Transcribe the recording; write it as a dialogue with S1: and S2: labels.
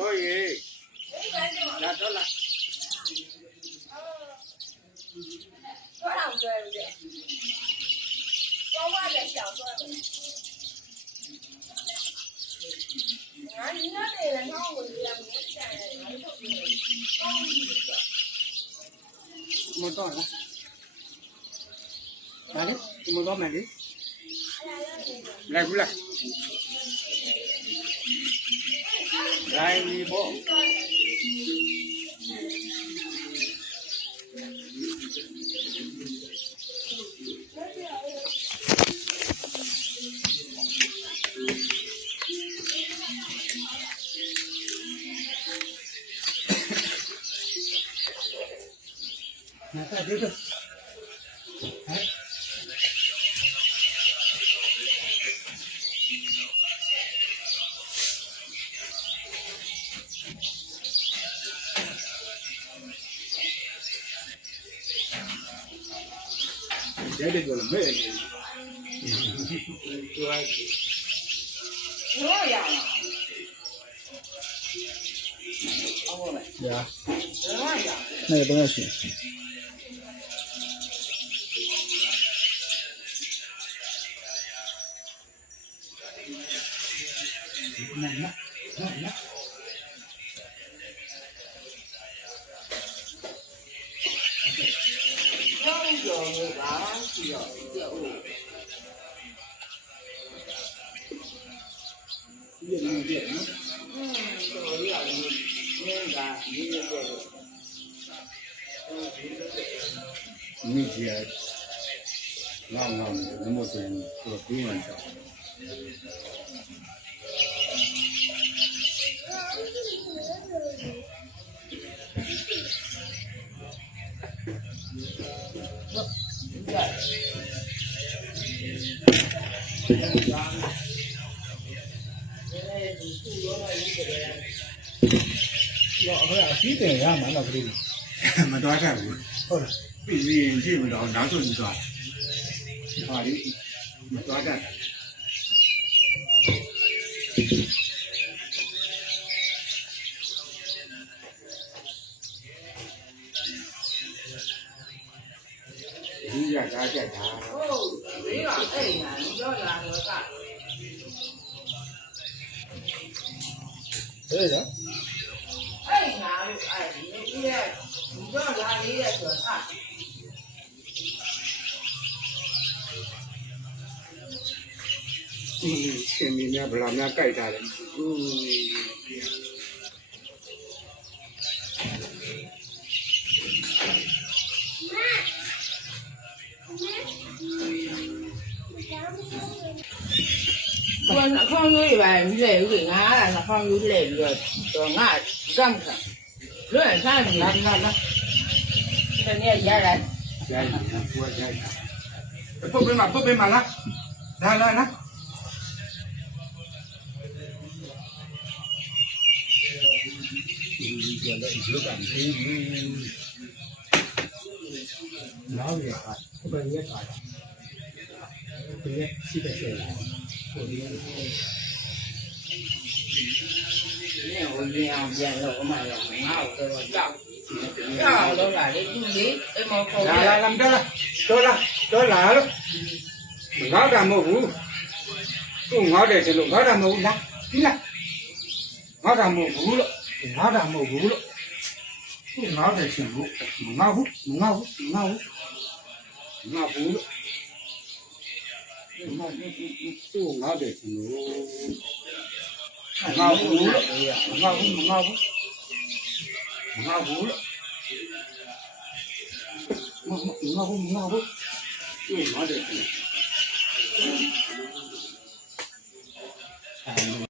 S1: thôi là đó là
S2: có làm về vậy có qua để chồng rồi ngã những nó thì là ngon
S1: rồi làm cái trà này ngon một to hả? Đấy, một to mày đi. Lại cũng lại. Rai bộ. Hãy subscribe cho kênh Ghiền Ya de gol me. Yo ya. Ya. Ya. Ne de bana şey. Ne ne? Ne ne?
S2: Ne 需要业务。
S1: 越弄越
S2: 嗯，就越来越敏感，越来越弱。
S1: 每天，俺俺们那么真做不完事儿。What? တော့အခုအစီတယ်ရမှာတော့ကလေးမတော်တတ်ဘူးဟုတ်လားပြီးပြီးရင်ကြည့်မတော့နောက်ဆုံးကြည့်သွားဟာဒီမတော်တတ် ကကားကြက်တာဟုတ
S2: ်ဘေးကအဲ့ညာကြောလာတော့ကဟဲ့လားအဲ့ညာလို့အဲ့ဒီကြီးရဲ့ကြောလာလေးရဲ့ဆိုတာ
S1: အင်းရှင်မင်းများဗလာများကြိုက်တာလေဦး
S2: con nó không như vậy dễ gì ngã là nó không như lệ rồi rồi ngã găm cả lúc này sao thì làm nó nó nó nghe gì vậy
S1: vậy bốc bên mặt bốc bên mặt đó ra ra đó. Hãy subscribe cho kênh Ghiền Mì Gõ Để không bỏ lỡ những video hấp dẫn thứ nhất xin phải sửa lại của đi
S2: nghèo nghèo già lộ mà lộ ngao tôi vào chọc đó đó là để chú lý để mà không
S1: là làm đó là tôi là tôi là đó ngó ra mù cũng ngó để cho lụng ngó ra mù nè đi nè ngó ra mù vũ lộ ngó ra mù vũ lộ cũng ngó để cho lụng ngó hút ngó hút ngó hút ngó vũ သူ့ငါတယ်ကျွန်တော်ငါဘူးငါဘူးငါဘူးငါဘူးငါဘူးငါဘူးသူ့ငါတယ်ကျွန်တော်